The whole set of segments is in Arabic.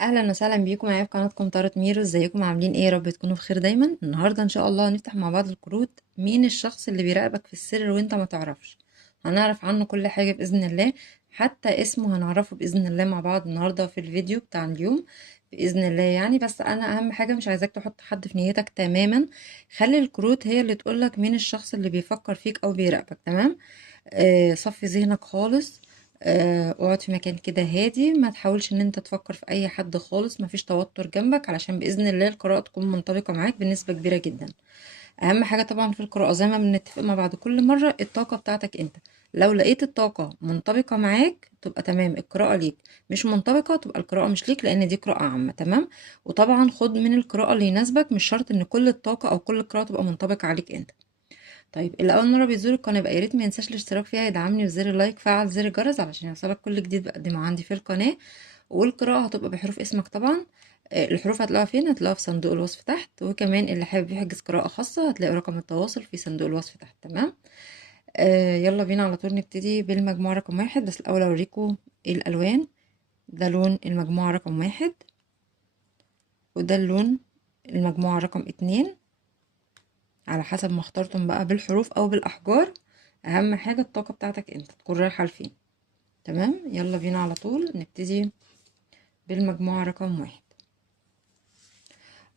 اهلا وسهلا بيكم معايا في قناتكم طارق ميرو. ازيكم عاملين ايه؟ يا رب تكونوا بخير دايما. النهارده ان شاء الله هنفتح مع بعض الكروت. مين الشخص اللي بيراقبك في السر وانت ما تعرفش؟ هنعرف عنه كل حاجه باذن الله، حتى اسمه هنعرفه باذن الله مع بعض النهارده في الفيديو بتاع اليوم باذن الله. يعني بس انا اهم حاجه مش عايزاك تحط حد في نيتك تماما. خلي الكروت هي اللي تقولك مين الشخص اللي بيفكر فيك او بيراقبك. تمام؟ صفي ذهنك خالص. اقعد في مكان كده هادي، ما تحاولش ان انت تفكر في اي حد خالص، مفيش توتر جنبك علشان باذن الله القراءة تكون منطبقة معاك بنسبة كبيرة جدا. اهم حاجة طبعا في القراءة زي ما بنتفق مع بعض كل مرة الطاقة بتاعتك انت. لو لقيت الطاقة منطبقة معاك تبقى تمام، القراءة ليك. مش منطبقة تبقى القراءة مش ليك، لان دي قراءة عامة. تمام؟ وطبعا خد من القراءة اللي يناسبك، مش شرط ان كل الطاقة او كل القراءة تبقى منطبقة عليك انت. طيب اللي اول مره بيزور القناه يبقى يا ريت ما ينساش الاشتراك فيها، يدعمني بزر اللايك، فعل زر الجرس علشان يوصلك كل جديد بقدمه عندي في القناه. والقراءه هتبقى بحروف اسمك طبعا. الحروف هتلاقوها فين؟ هتلاقوها في صندوق الوصف تحت. وكمان اللي حابب يحجز قراءه خاصه هتلاقي رقم التواصل في صندوق الوصف تحت. تمام؟ يلا بينا على طول نبتدي بالمجموعه رقم واحد. بس الاول اوريكم ايه الالوان. ده لون المجموعه رقم واحد، وده اللون المجموعه رقم اتنين، على حسب ما اخترتم بقى بالحروف او بالاحجار. اهم حاجة الطاقة بتاعتك انت تكون رايحة لفين. تمام؟ يلا بينا على طول نبتدي بالمجموعة رقم واحد.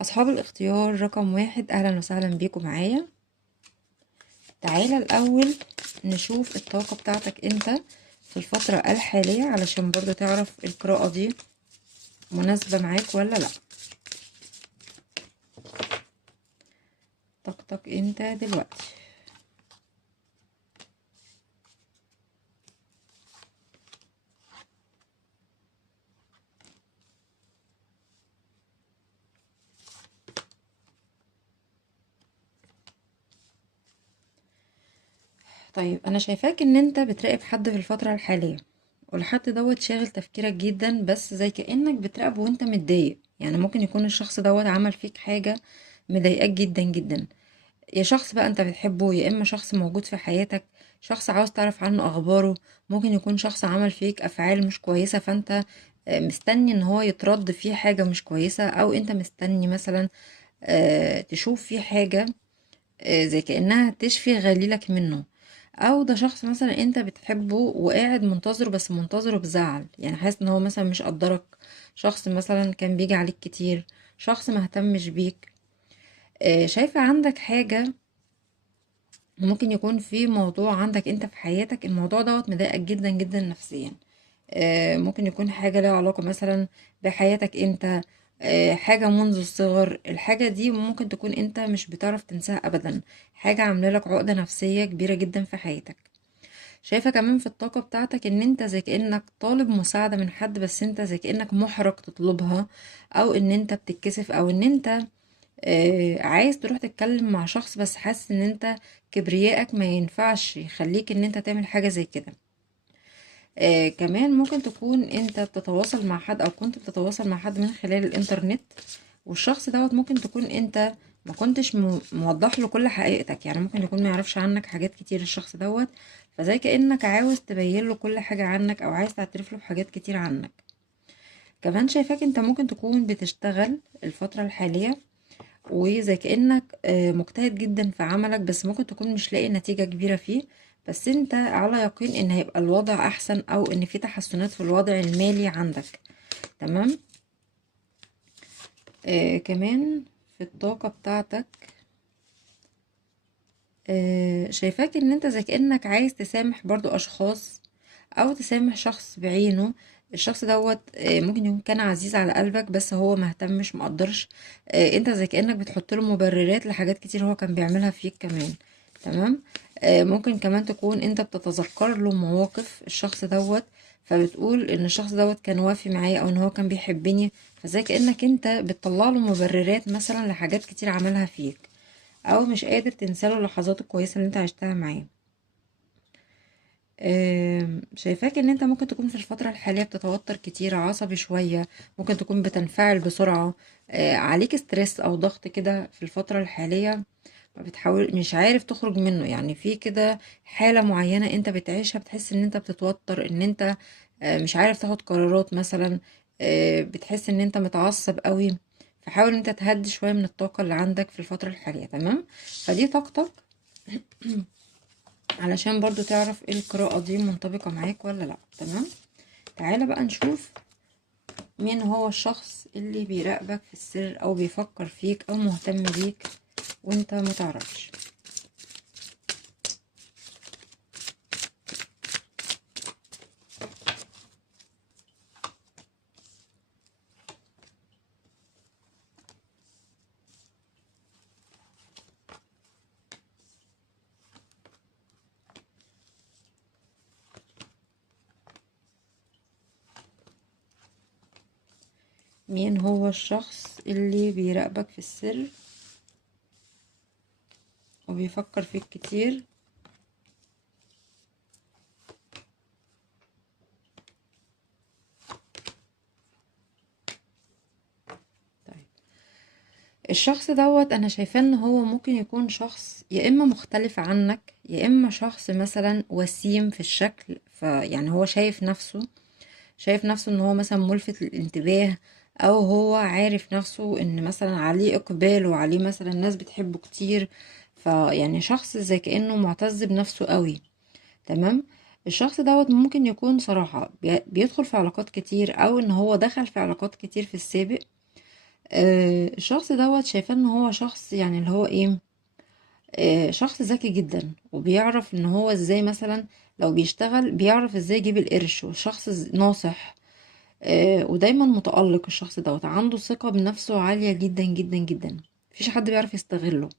اصحاب الاختيار رقم واحد، اهلا وسهلا بيكم معايا. تعالى الاول نشوف الطاقة بتاعتك انت في الفترة الحالية علشان برضو تعرف القراءة دي مناسبة معاك ولا لا. طاقتك انت دلوقتي. طيب انا شايفاك ان انت بتراقب حد في الفترة الحالية، والحد دوت شاغل تفكيرك جدا، بس زي كأنك بتراقبه وانت متضايق. يعني ممكن يكون الشخص دوت عمل فيك حاجة مضايقاك جدا جدا. يا شخص بقى انت بتحبه، يا اما شخص موجود في حياتك، شخص عاوز تعرف عنه اخباره. ممكن يكون شخص عمل فيك افعال مش كويسة، فانت مستني ان هو يترد فيه حاجة مش كويسة، او انت مستني مثلا تشوف فيه حاجة زي كأنها تشفي غليلك منه. او ده شخص مثلا انت بتحبه وقاعد منتظره، بس منتظره بزعل، يعني حاسس ان هو مثلا مش قدرك. شخص مثلا كان بيجي عليك كتير، شخص مهتمش بيك. شايفة عندك حاجة، ممكن يكون في موضوع عندك انت في حياتك، الموضوع دوت مضايقك جدا جدا نفسيا. ممكن يكون حاجة لها علاقة مثلا بحياتك انت. حاجة منذ الصغر، الحاجة دي ممكن تكون انت مش بتعرف تنساها ابدا. حاجة عاملة لك عقدة نفسية كبيرة جدا في حياتك. شايفة كمان في الطاقة بتاعتك ان انت زي كأنك طالب مساعدة من حد، بس انت زي كأنك محرج تطلبها، او ان انت بتتكسف، او ان انت عايز تروح تتكلم مع شخص، بس حاسس ان انت كبريائك ما ينفعش يخليك ان انت تعمل حاجة زي كده. كمان ممكن تكون انت بتتواصل مع حد، او كنت بتتواصل مع حد من خلال الانترنت، والشخص دوت ممكن تكون انت ما كنتش موضح له كل حقيقتك. يعني ممكن يكون ما يعرفش عنك حاجات كتير الشخص دوت، فزي كأنك عاوز تبين له كل حاجة عنك، او عايز تعترف له بحاجات كتير عنك. كمان شايفاك انت ممكن تكون بتشتغل الفترة الحالية، وزي كأنك مجتهد جدا في عملك، بس ممكن تكون مش لاقي نتيجة كبيرة فيه. بس انت على يقين ان هيبقى الوضع احسن، او ان في تحسنات في الوضع المالي عندك. تمام؟ كمان في الطاقة بتاعتك شايفاك ان انت زي كأنك عايز تسامح برضو اشخاص، او تسامح شخص بعينه. الشخص دوت ممكن يكون كان عزيز على قلبك، بس هو مهتمش مقدرش. انت زي كأنك بتحط له مبررات لحاجات كتير هو كان بيعملها فيك كمان. تمام؟ ممكن كمان تكون انت بتتذكر له مواقف الشخص دوت، فبتقول ان الشخص دوت كان وافي معايا، او ان هو كان بيحبني. فزي كأنك انت بتطلع له مبررات مثلا لحاجات كتير عملها فيك، او مش قادر تنساله اللحظات الكويسة اللي انت عشتها معاه. شايفاك ان انت ممكن تكون في الفترة الحالية بتتوتر كتير، عصبي شوية، ممكن تكون بتنفعل بسرعة. عليك ستريس او ضغط كده في الفترة الحالية، ما بتحاول مش عارف تخرج منه. يعني في كده حالة معينة انت بتعيشها، بتحس ان انت بتتوتر، ان انت مش عارف تاخد قرارات مثلا. بتحس ان انت متعصب قوي. فحاول انت تهدي شوية من الطاقة اللي عندك في الفترة الحالية. تمام. فدي طاقتك، علشان برضو تعرف ايه القراءة دي منطبقة معاك ولا لا. تمام. تعالى بقى نشوف مين هو الشخص اللي بيراقبك في السر او بيفكر فيك او مهتم بيك وانت متعرفش. مين هو الشخص اللي بيراقبك في السر وبيفكر فيك كتير؟ طيب، الشخص دوت انا شايفاه ان هو ممكن يكون شخص يا اما مختلف عنك، يا اما شخص مثلا وسيم في الشكل. فيعني هو شايف نفسه ان هو مثلا ملفت للانتباه، او هو عارف نفسه ان مثلا عليه اقبال وعليه مثلا ناس بتحبه كتير. فيعني شخص زي كأنه معتز بنفسه قوي. تمام. الشخص دوت ممكن يكون صراحة بيدخل في علاقات كتير، او ان هو دخل في علاقات كتير في السابق. الشخص دوت شايفاه ان هو شخص يعني اللي هو ايه، شخص ذكي جدا، وبيعرف ان هو ازاي مثلا لو بيشتغل بيعرف ازاي يجيب القرش، وشخص ناصح. ودايما متألق. الشخص دوت عنده ثقة بنفسه عالية جدا جدا جدا، مفيش حد بيعرف يستغله.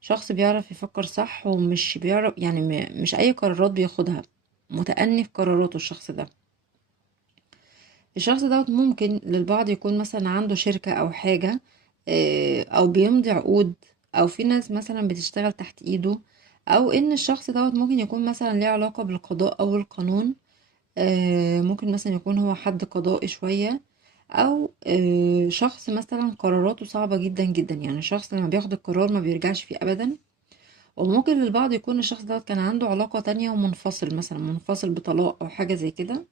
شخص بيعرف يفكر صح، ومش بيعرف يعني مش أي قرارات بياخدها، متأني في قراراته الشخص ده. الشخص دوت ممكن للبعض يكون مثلا عنده شركة أو حاجة، أو بيمضي عقود، أو في ناس مثلا بتشتغل تحت إيده، أو إن الشخص دوت ممكن يكون مثلا ليه علاقة بالقضاء أو القانون. ممكن مثلا يكون هو حد قضائي شوية، او شخص مثلا قراراته صعبة جدا جدا، يعني شخص لما بياخد القرار ما بيرجعش فيه ابدا. وممكن للبعض يكون الشخص ده كان عنده علاقة تانية ومنفصل، مثلا منفصل بطلاق او حاجة زي كده.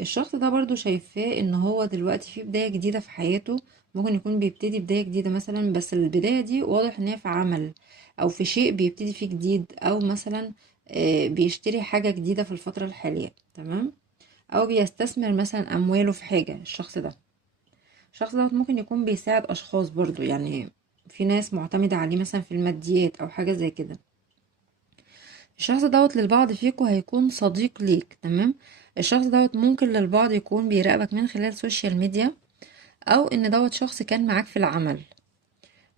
الشخص ده برضو شايفاه ان هو دلوقتي في بداية جديدة في حياته. ممكن يكون بيبتدي بداية جديدة مثلا، بس البداية دي واضح ان هي في عمل، او في شيء بيبتدي فيه جديد، او مثلا بيشتري حاجة جديدة في الفترة الحالية. تمام. او بيستثمر مثلا امواله في حاجة. الشخص ده ممكن يكون بيساعد اشخاص برضو، يعني في ناس معتمدة عليه مثلا في الماديات او حاجة زي كده. الشخص دوت للبعض فيكم هيكون صديق ليك. تمام. الشخص دوت ممكن للبعض يكون بيراقبك من خلال سوشيال ميديا، او ان دوت شخص كان معاك في العمل.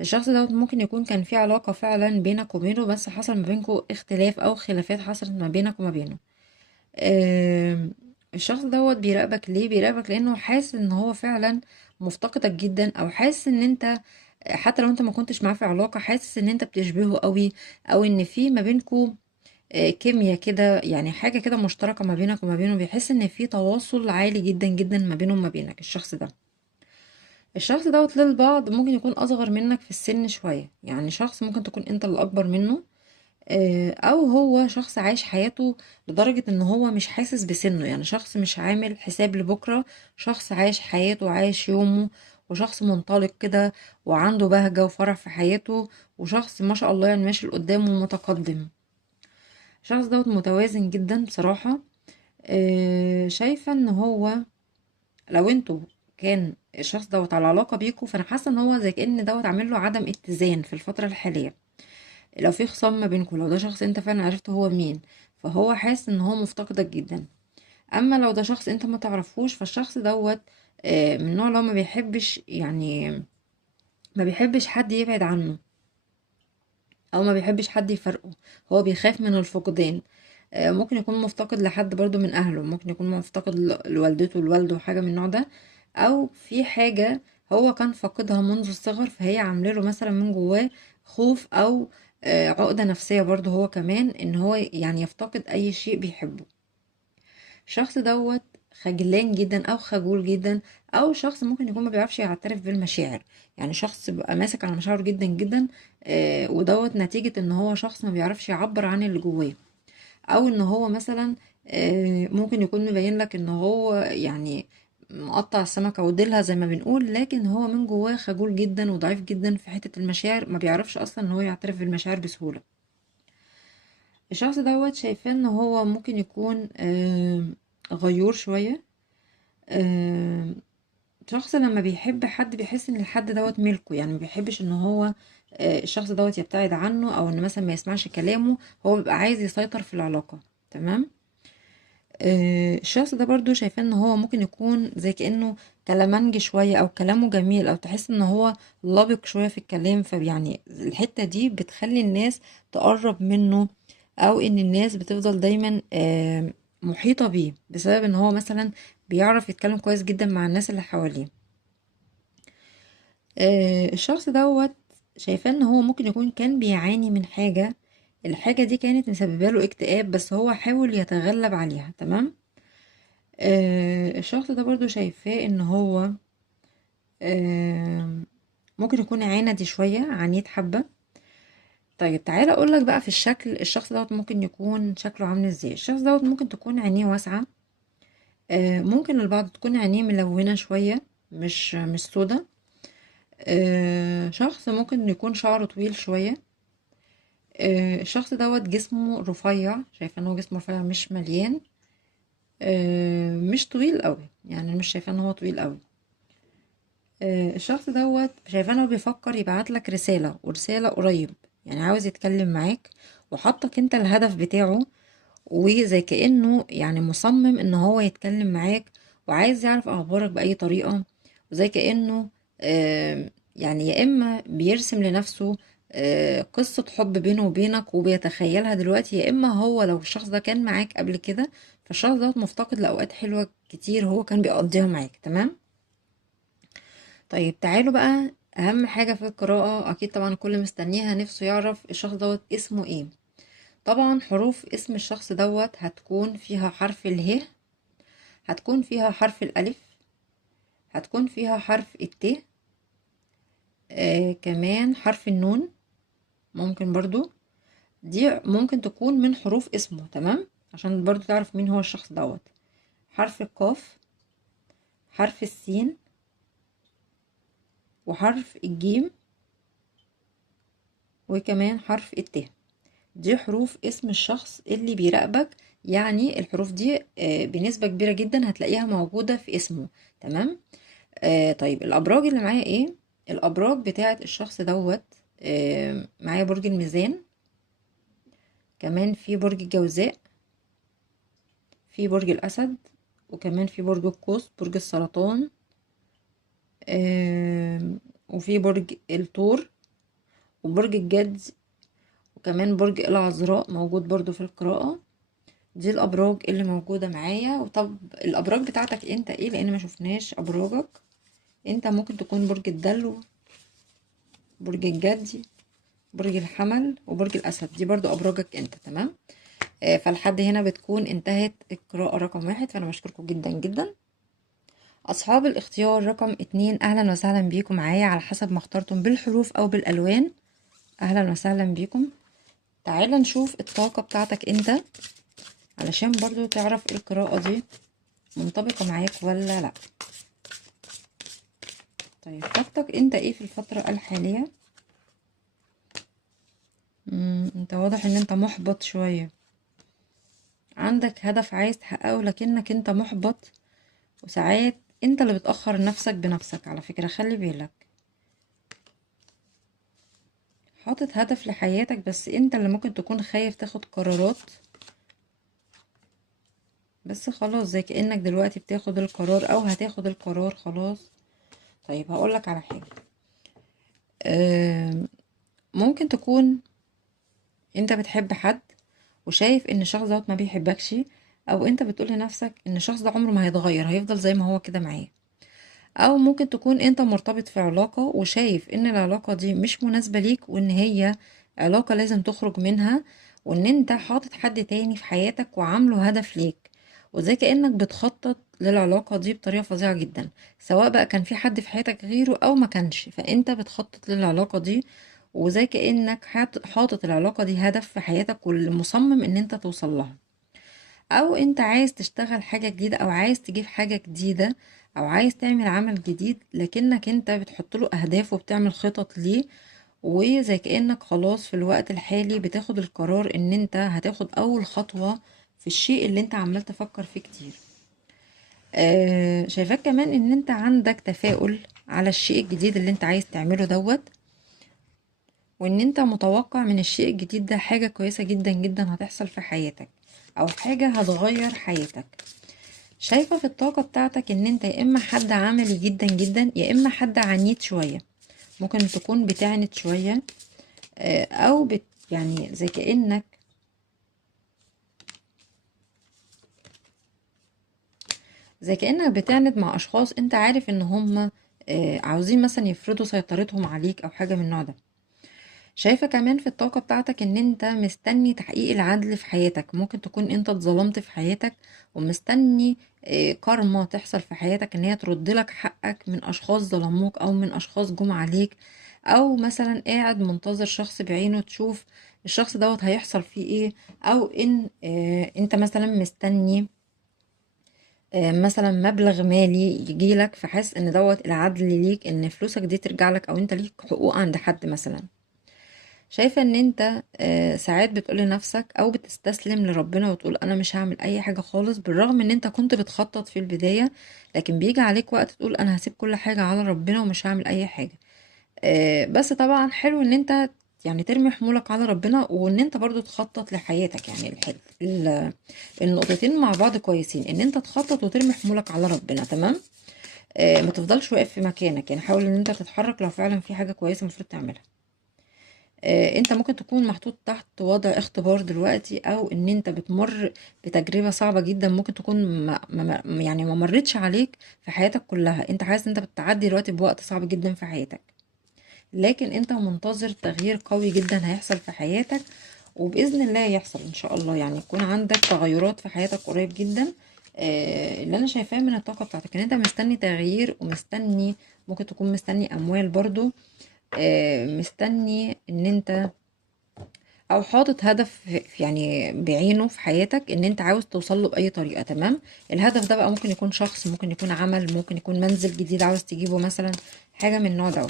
الشخص دوت ممكن يكون كان في علاقة فعلا بينك وبينه، بس حصل ما بينكم اختلاف او خلافات حصلت ما بينك وما بينه. الشخص دوت بيراقبك ليه؟ بيراقبك لانه حاسس ان هو فعلا مفتقدك جدا، او حاسس ان انت حتى لو انت ما كنتش معاه في علاقة، حاسس ان انت بتشبهه قوي، او ان في ما بينكو كيمياء كده، يعني حاجة كده مشتركة ما بينك وما بينه. بيحس ان في تواصل عالي جدا جدا ما بينه وما بينك الشخص ده. الشخص دوت للبعض ممكن يكون اصغر منك في السن شوية، يعني شخص ممكن تكون انت اللي اكبر منه. او هو شخص عايش حياته لدرجة ان هو مش حاسس بسنه، يعني شخص مش عامل حساب لبكرة. شخص عايش حياته وعايش يومه، وشخص منطلق كده، وعنده بهجة وفرح في حياته، وشخص ما شاء الله يعني ماشي لقدام ومتقدم. الشخص دوت متوازن جدا بصراحة. شايفة ان هو لو انتوا كان الشخص دوت على علاقة بيكوا، فانا حاسة ان هو زي كأن دوت عامل له عدم اتزان في الفترة الحالية. لو في خصام ما بينكم، لو ده شخص انت فعلا عرفت هو مين، فهو حاسس ان هو مفتقدك جدا. اما لو ده شخص انت ما تعرفوش، فالشخص دوت من النوع اللي هو ما بيحبش، يعني ما بيحبش حد يبعد عنه، او ما بيحبش حد يفرقه. هو بيخاف من الفقدان. ممكن يكون مفتقد لحد برضو من اهله، ممكن يكون مفتقد لوالدته لوالده، حاجة من النوع ده. او في حاجة هو كان فاقدها منذ الصغر، فهي عامله له مثلا من جواه خوف، او عقدة نفسية برضو هو كمان، ان هو يعني يفتقد اي شيء بيحبه. الشخص دوت خجلان جدا او خجول جدا، او شخص ممكن يكون ما بيعرفش يعترف بالمشاعر. يعني شخص بيبقى ماسك على مشاعره جدا جدا، ودوت نتيجة ان هو شخص ما بيعرفش يعبر عن اللي جواه، او ان هو مثلا ممكن يكون مبين لك ان هو يعني مقطع السمكة وديلها زي ما بنقول، لكن هو من جواه خجول جدا وضعيف جدا في حتة المشاعر، ما بيعرفش اصلا ان هو يعترف بالمشاعر بسهولة. الشخص دوت شايفاه ان هو ممكن يكون غيور شوية. آم، شخص لما بيحب حد بيحس ان الحد دوت ملكه، يعني ما بيحبش ان هو الشخص دوت يبتعد عنه او ان مثلا ما يسمعش كلامه، هو بيبقى عايز يسيطر في العلاقة. تمام. الشخص ده برضو شايفاه ان هو ممكن يكون زي كأنه كلامنج شوية او كلامه جميل، او تحس ان هو لبق شوية في الكلام، فيعني الحتة دي بتخلي الناس تقرب منه، او ان الناس بتفضل دايما محيطة بيه بسبب ان هو مثلا بيعرف يتكلم كويس جدا مع الناس اللي حواليه. الشخص دوت شايفاه ان هو ممكن يكون كان بيعاني من حاجة، الحاجة دي كانت مسببة له اكتئاب، بس هو حاول يتغلب عليها. تمام. الشخص ده برضو شايفاه ان هو آه ممكن يكون عاندي شوية، عنيد حبة. طيب تعالى اقولك بقى في الشكل الشخص دوت ممكن يكون شكله عامل ازاي. الشخص دوت ممكن تكون عينيه واسعة، ممكن البعض تكون عينيه ملونة شوية، مش سودة. شخص ممكن يكون شعره طويل شوية. الشخص دوت جسمه رفيع، شايفة ان هو جسمه رفيع مش مليان، مش طويل قوي، يعني مش شايفة ان هو طويل قوي. الشخص دوت شايفاه ان هو بيفكر يبعت لك رسالة، ورسالة قريب، يعني عاوز يتكلم معاك وحطك انت الهدف بتاعه، وزي كأنه يعني مصمم ان هو يتكلم معاك وعايز يعرف اخبارك بأي طريقة. وزي كأنه يعني يا اما بيرسم لنفسه قصة حب بينه وبينك وبيتخيلها دلوقتي، يا اما هو لو الشخص ده كان معاك قبل كده، فالشخص ده مفتقد لأوقات حلوة كتير هو كان بيقضيها معاك. تمام. طيب تعالوا بقى اهم حاجة في القراءة، اكيد طبعا كل مستنيها نفسه يعرف الشخص دوت اسمه ايه. طبعا حروف اسم الشخص دوت هتكون فيها حرف اله، هتكون فيها حرف الالف، هتكون فيها حرف الت، كمان حرف النون ممكن برضو، دي ممكن تكون من حروف اسمه. تمام. عشان برضو تعرف مين هو الشخص دوت. حرف القاف، حرف السين، وحرف الجيم، وكمان حرف الت. دي حروف اسم الشخص اللي بيراقبك، يعني الحروف دي بنسبة كبيرة جدا هتلاقيها موجودة في اسمه. تمام. طيب الأبراج اللي معايا ايه؟ الأبراج بتاعة الشخص دوت معايا برج الميزان، كمان في برج الجوزاء، في برج الأسد، وكمان في برج القوس، برج السرطان، وفي برج الثور، وبرج الجدي، وكمان برج العذراء موجود برضو في القراءة. دي الابراج اللي موجوده معايا. وطب الابراج بتاعتك انت ايه؟ لان ما شفناش ابراجك. انت ممكن تكون برج الدلو، برج الجدي، برج الحمل، وبرج الاسد. دي برضو ابراجك انت. تمام. فلحد هنا بتكون انتهت القراءة رقم 1، فانا بشكركم جدا جدا. اصحاب الاختيار رقم 2، اهلا وسهلا بيكم معايا على حسب ما اخترتم بالحروف او بالالوان. اهلا وسهلا بيكم. تعالى نشوف الطاقة بتاعتك انت علشان برضو تعرف القراءة دي منطبقة معاك ولا لا. طيب طاقتك انت ايه في الفترة الحالية؟ انت واضح ان انت محبط شوية، عندك هدف عايز تحققه لكنك انت محبط، وساعات انت اللي بتأخر نفسك بنفسك. على فكرة خلي بالك، حاطط هدف لحياتك بس انت اللي ممكن تكون خايف تاخد قرارات، بس خلاص زي كأنك دلوقتي بتاخد القرار او هتاخد القرار خلاص. طيب هقولك على حاجة. ممكن تكون انت بتحب حد وشايف ان الشخص دوت ما بيحبكش، او انت بتقول لنفسك ان الشخص ده عمره ما هيتغير، هيفضل زي ما هو كده معاه. او ممكن تكون انت مرتبط في علاقة وشايف ان العلاقة دي مش مناسبة ليك، وان هي علاقة لازم تخرج منها، وان انت حاطط حد تاني في حياتك وعامله هدف ليك، وزي كأنك بتخطط للعلاقة دي بطريقة فظيعة جدا، سواء بقى كان في حد في حياتك غيره او ما كانش، فانت بتخطط للعلاقة دي، وزي كأنك حاطط العلاقة دي هدف في حياتك واللي مصمم ان انت توصل لها. او انت عايز تشتغل حاجة جديدة او عايز تجيب حاجة جديدة او عايز تعمل عمل جديد، لكنك انت بتحط له اهداف وبتعمل خطط ليه، وزي كأنك خلاص في الوقت الحالي بتاخد القرار ان انت هتاخد اول خطوة في الشيء اللي انت عمال تفكر فيه كتير. شايفاك كمان ان انت عندك تفاؤل على الشيء الجديد اللي انت عايز تعمله دوت، وان انت متوقع من الشيء الجديد ده حاجة كويسة جدا جدا هتحصل في حياتك، او حاجة هتغير حياتك. شايفة في الطاقة بتاعتك ان انت يا اما حد عملي جدا جدا، يا اما حد عنيد شوية. ممكن تكون بتعند شوية، او يعني زي كأنك بتعند مع اشخاص انت عارف ان هم عاوزين مثلا يفرضوا سيطرتهم عليك او حاجة من النوع ده. شايفة كمان في الطاقة بتاعتك ان انت مستني تحقيق العدل في حياتك. ممكن تكون انت اتظلمت في حياتك ومستني كارما تحصل في حياتك ان هي ترد لك حقك من اشخاص ظلموك او من اشخاص جم عليك، او مثلا قاعد منتظر شخص بعينه تشوف الشخص دوت هيحصل فيه ايه، او ان انت مثلا مستني مثلا مبلغ مالي يجيلك، فحاسس ان دوت العدل ليك، ان فلوسك دي ترجع لك، او انت ليك حقوق عند حد مثلا. شايفة ان انت ساعات بتقول لنفسك او بتستسلم لربنا وتقول انا مش هعمل اي حاجة خالص، بالرغم ان انت كنت بتخطط في البداية، لكن بيجي عليك وقت تقول انا هسيب كل حاجة على ربنا ومش هعمل اي حاجة. بس طبعا حلو ان انت يعني ترمي حمولك على ربنا، وان انت برضو تخطط لحياتك. يعني النقطتين مع بعض كويسين، ان انت تخطط وترمي حمولك على ربنا. تمام. ما تفضلش واقف في مكانك، يعني حاول ان انت تتحرك لو فعلا في حاجة كويسة المفروض تعملها. انت ممكن تكون محطوط تحت وضع اختبار دلوقتي، او ان انت بتمر بتجربة صعبة جدا، ممكن تكون يعني ما مرتش عليك في حياتك كلها. انت حاسس ان انت بتعدي دلوقتي بوقت صعب جدا في حياتك، لكن انت منتظر تغيير قوي جدا هيحصل في حياتك، وبإذن الله يحصل ان شاء الله. يعني يكون عندك تغيرات في حياتك قريب جدا. اللي انا شايفاه من الطاقة بتاعتك ان انت مستني تغيير، ومستني، ممكن تكون مستني اموال برضو، مستني ان انت، او حاطط هدف يعني بعينه في حياتك ان انت عاوز توصل له باي طريقه. تمام. الهدف ده بقى ممكن يكون شخص، ممكن يكون عمل، ممكن يكون منزل جديد عاوز تجيبه مثلا، حاجه من النوع ده،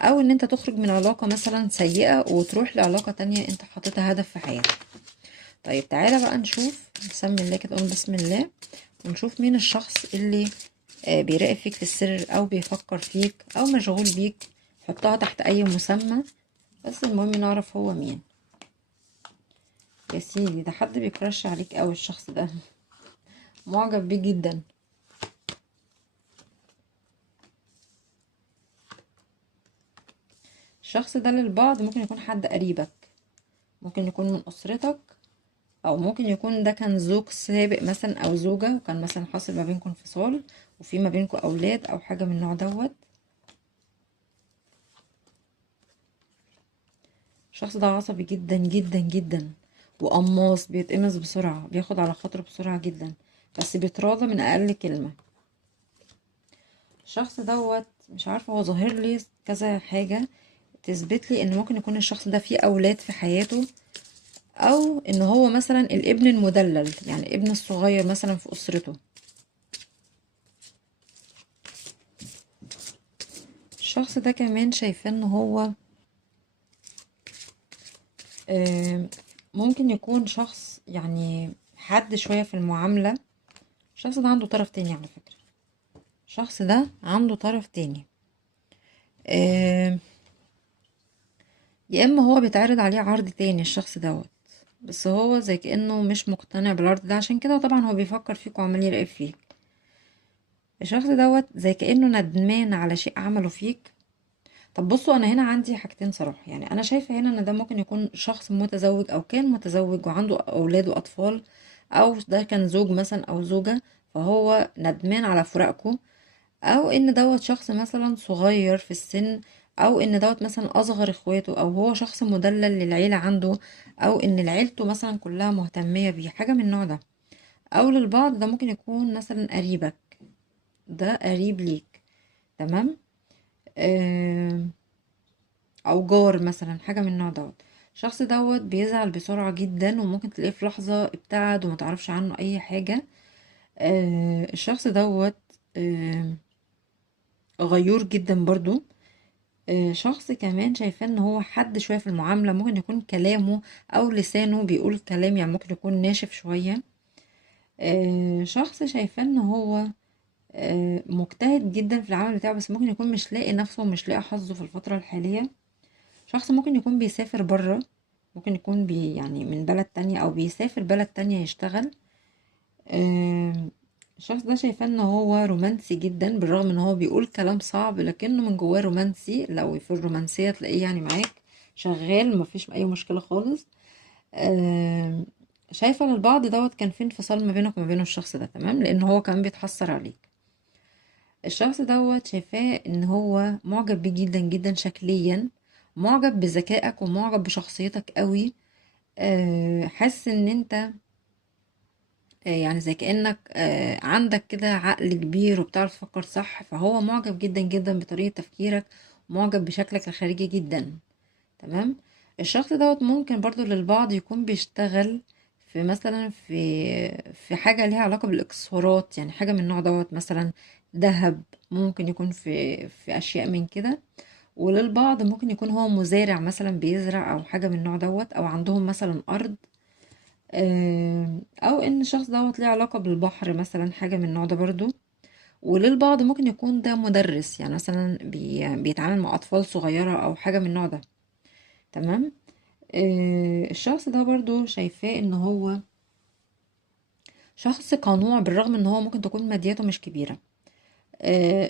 او ان انت تخرج من علاقه مثلا سيئه وتروح لعلاقه تانية انت حاططها هدف في حياتك. طيب تعالى بقى نشوف، بسم الله كده، قول بسم الله، ونشوف مين الشخص اللي بيراقب فيك في السر، او بيفكر فيك، او مشغول بيك. حطها تحت اي مسمى، بس المهم نعرف هو مين. يا سيدي، ده حد بيكرش عليك قوي الشخص ده، معجب بيه جدا. الشخص ده للبعض ممكن يكون حد قريبك، ممكن يكون من أسرتك، أو ممكن يكون ده كان زوج سابق مثلا أو زوجة، وكان مثلا حاصل ما بينكم انفصال وفي ما بينكم أولاد أو حاجة من النوع دوت. الشخص ده عصبي جدا جدا جدا، وقماص، بيتقمص بسرعة، بياخد على خاطره بسرعة جدا، بس بيتراضى من أقل كلمة. الشخص دوت مش عارفة، هو ظاهر لي كذا حاجة تثبت لي ان ممكن يكون الشخص ده فيه اولاد في حياته، او ان هو مثلا الابن المدلل، يعني الابن الصغير مثلا في اسرته. الشخص ده كمان شايفاه ان هو آه، ممكن يكون شخص يعني حد شوية في المعاملة. الشخص ده عنده طرف تاني على فكرة، الشخص ده عنده طرف تاني. آه، يا اما هو بيتعرض عليه عرض تاني الشخص دوت، بس هو زي كأنه مش مقتنع بالعرض ده، عشان كده طبعا هو بيفكر فيك وعمال يراقب فيك. الشخص دوت زي كأنه ندمان على شيء عمله فيك. طب بصوا، انا هنا عندي حاجتين صراحة. يعني انا شايفة هنا ان ده ممكن يكون شخص متزوج، او كان متزوج وعنده اولاد واطفال، او ده كان زوج مثلا او زوجة، فهو ندمان على فراقكم، او ان دوت شخص مثلا صغير في السن، او ان دوت مثلا اصغر اخواته، او هو شخص مدلل للعيلة عنده، او ان عيلته مثلا كلها مهتمية بيه، حاجة من النوع ده. او للبعض ده ممكن يكون مثلا قريبك، ده قريب ليك. تمام. آم، او جار مثلا، حاجه من النوع دوت. الشخص دوت بيزعل بسرعه جدا، وممكن تلاقيه في لحظه ابتعد وما تعرفش عنه اي حاجه. الشخص دوت آه، غيور جدا برضو. شخص كمان شايفاه ان هو حد شوية في المعاملة، ممكن يكون كلامه او لسانه بيقول كلام يعني ممكن يكون ناشف شوية. شخص شايفاه ان هو مجتهد جدا في العمل بتاعه، بس ممكن يكون مش لاقي نفسه ومش لاقي حظه في الفترة الحالية. شخص ممكن يكون بيسافر بره، ممكن يكون يعني من بلد تانية او بيسافر بلد تانية يشتغل. آم، الشخص ده شايفاه ان هو رومانسي جدا، بالرغم ان هو بيقول كلام صعب لكنه من جواه رومانسي. لو في الرومانسية تلاقيه يعني معاك شغال مفيش اي مشكلة خالص. آم، شايفة للبعض دوت كان في انفصال ما بينك وما بين الشخص ده، تمام، لان هو كان بيتحسر عليك. الشخص دوت شايفاه ان هو معجب بيه جدا جدا شكليا، معجب بذكائك ومعجب بشخصيتك قوي. حاسس ان انت يعني زي كأنك عندك كده عقل كبير وبتعرف تفكر صح، فهو معجب جدا جدا بطريقة تفكيرك، معجب بشكلك الخارجي جدا. تمام. الشخص دوت ممكن برضو للبعض يكون بيشتغل في مثلا في حاجة ليها علاقة بالاكسسوارات، يعني حاجة من النوع دوت، مثلا ذهب، ممكن يكون في أشياء من كده. وللبعض ممكن يكون هو مزارع مثلا بيزرع أو حاجة من النوع دوت، أو عندهم مثلا أرض. او ان الشخص دوت ليه علاقة بالبحر مثلا، حاجة من النوع ده برضو. وللبعض ممكن يكون ده مدرس، يعني مثلا بيتعامل مع اطفال صغيرة او حاجة من النوع ده. تمام. الشخص ده برضو شايفاه ان هو شخص قنوع، بالرغم ان هو ممكن تكون مادياته مش كبيرة.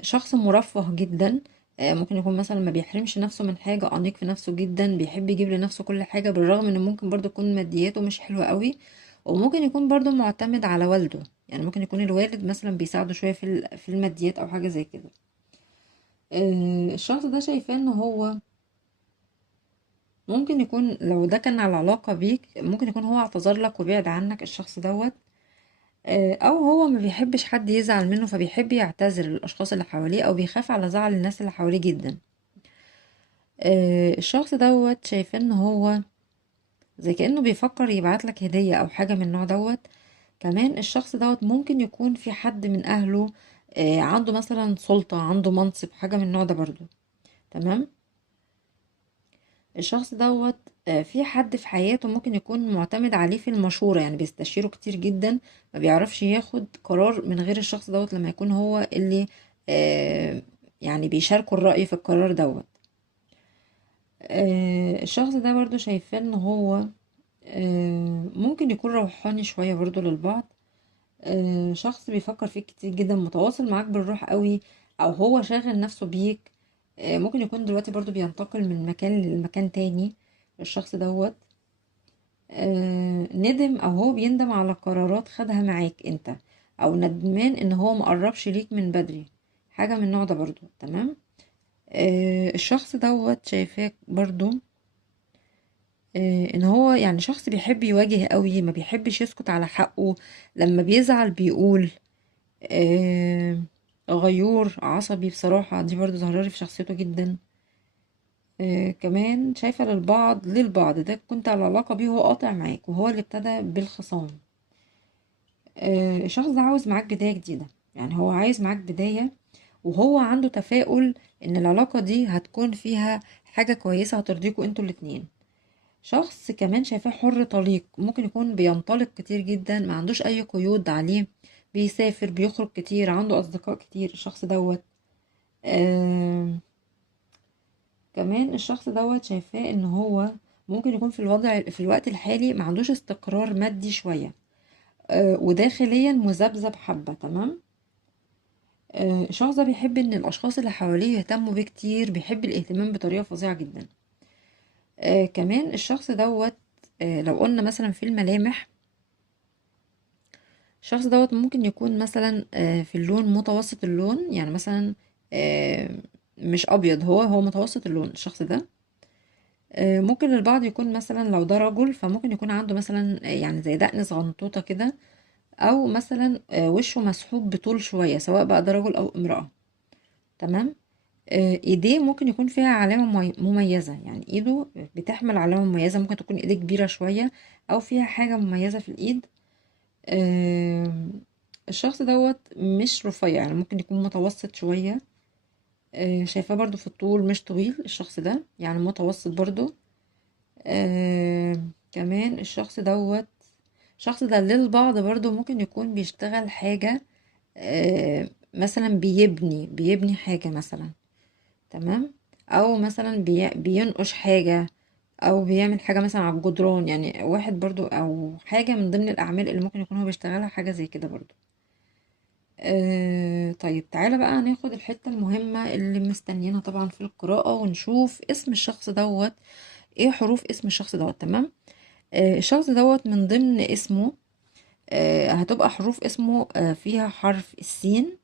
شخص مرفه جدا. ممكن يكون مثلا ما بيحرمش نفسه من حاجة، أنيق في نفسه جدا، بيحب يجيب لنفسه كل حاجة، بالرغم ان ممكن برضو يكون مادياته مش حلوة قوي. وممكن يكون برضو معتمد على والده، يعني ممكن يكون الوالد مثلا بيساعده شوية في الماديات أو حاجة زي كده. الشخص ده شايفاه ان هو ممكن يكون لو ده كان على علاقة بيك، ممكن يكون هو اعتذر لك وبعد عنك الشخص دوت. او هو ما بيحبش حد يزعل منه، فبيحب يعتذر للاشخاص اللي حواليه، او بيخاف على زعل الناس اللي حواليه جدا. الشخص دوت شايفاه ان هو زي كأنه بيفكر يبعت لك هدية او حاجة من النوع دوت. كمان الشخص دوت ممكن يكون في حد من اهله عنده مثلا سلطة، عنده منصب، حاجة من النوع ده برضو. تمام. الشخص دوت في حد في حياته ممكن يكون معتمد عليه في المشورة، يعني بيستشيره كتير جدا، ما بيعرفش ياخد قرار من غير الشخص دوت لما يكون هو اللي آه، يعني بيشاركه الرأي في القرار دوت. الشخص ده برضو شايفاه ان هو ممكن يكون روحاني شوية برضو للبعض. شخص بيفكر فيك كتير جدا، متواصل معاك بالروح قوي، او هو شاغل نفسه بيك. ممكن يكون دلوقتي برضو بينتقل من مكان لمكان تاني. الشخص دوت ندم، او هو بيندم على قرارات خدها معاك انت، او ندمان ان هو مقربش ليك من بدري، حاجة من النوع ده برضو. تمام. الشخص دوت شايفاك برضو ان هو يعني شخص بيحب يواجه قوي، ما بيحبش يسكت على حقه، لما بيزعل بيقول. آه، غيور عصبي بصراحة، دي برضو ظهرلي في شخصيته جدا. كمان شايفة للبعض ده كنت على علاقة بيه وهو قاطع معاك، وهو اللي ابتدى بالخصام. الشخص ده عاوز معاك بداية جديدة، يعني هو عايز معاك بداية، وهو عنده تفاؤل ان العلاقة دي هتكون فيها حاجة كويسة هترضيكوا انتوا الاتنين. شخص كمان شايفاه حر طليق، ممكن يكون بينطلق كتير جدا، ما عندوش اي قيود عليه، بيسافر بيخرج كتير، عنده اصدقاء كتير الشخص دوت. آه كمان الشخص دوت شايفاه ان هو ممكن يكون في الوقت الحالي ما عندوش استقرار مادي شوية، وداخليا مذبذب حبة. تمام. الشخص ده بيحب ان الاشخاص اللي حواليه يهتموا بيه كتير، بيحب الاهتمام بطريقة فظيعة جدا. كمان الشخص دوت لو قلنا مثلا في الملامح، الشخص دوت ممكن يكون مثلا في اللون متوسط اللون، يعني مثلا آه، مش ابيض، هو متوسط اللون الشخص ده. ممكن البعض يكون مثلا لو ده رجل فممكن يكون عنده مثلا يعني زي دقن صغنطوطة كده، او مثلا وشه مسحوب بطول شوية، سواء بقى ده رجل او امرأة. تمام. ايديه ممكن يكون فيها علامة مميزة، يعني ايده بتحمل علامة مميزة، ممكن تكون ايديه كبيرة شوية او فيها حاجة مميزة في الايد. آم، الشخص دوت مش رفيع، يعني ممكن يكون متوسط شوية. شايفاه برضو في الطول مش طويل الشخص ده، يعني متوسط برضو. كمان الشخص ده للبعض برضو ممكن يكون بيشتغل حاجة. مثلا بيبني حاجة مثلا. تمام. او مثلا بينقش حاجة، او بيعمل حاجة مثلا على الجدران، يعني واحد برضو او حاجة من ضمن الاعمال اللي ممكن يكون هو بيشتغلها حاجة زي كده برضو. طيب تعالى بقى ناخد الحتة المهمة اللي مستنينا طبعا في القراءة، ونشوف اسم الشخص دوت. ايه حروف اسم الشخص دوت؟ تمام. الشخص دوت من ضمن اسمه هتبقى حروف اسمه فيها حرف السين،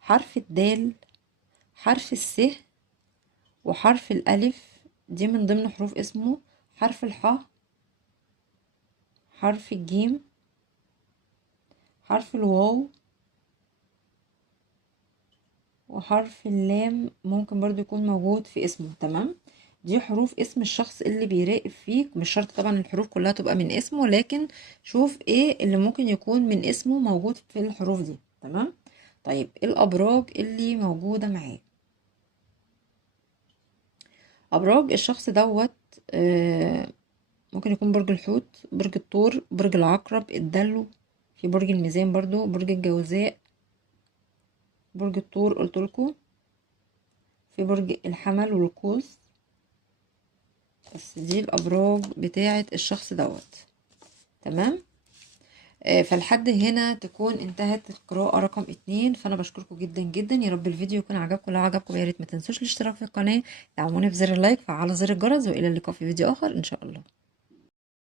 حرف الدال، حرف الس، وحرف الألف. دي من ضمن حروف اسمه. حرف الحاء، حرف الجيم، حرف الواو، وحرف اللام ممكن برضو يكون موجود في اسمه. تمام. دي حروف اسم الشخص اللي بيراقب فيك. مش شرط طبعا الحروف كلها تبقى من اسمه، لكن شوف ايه اللي ممكن يكون من اسمه موجود في الحروف دي. تمام. طيب ايه الابراج اللي موجودة معاه؟ ابراج الشخص دوت آه، ممكن يكون برج الحوت، برج الثور، برج العقرب، الدلو، في برج الميزان برضو، برج الجوزاء، برج الثور قلتلكوا، في برج الحمل والقوس. بس دي الابراج بتاعه الشخص دوت. تمام. فلحد هنا تكون انتهت القراءة رقم 2. فانا بشكركم جدا جدا، يا رب الفيديو يكون عجبكم. لو عجبكم يا ريت ما تنسوش الاشتراك في القناة، دعموني بزر اللايك، فعلى زر الجرس، والى اللقاء في فيديو اخر ان شاء الله.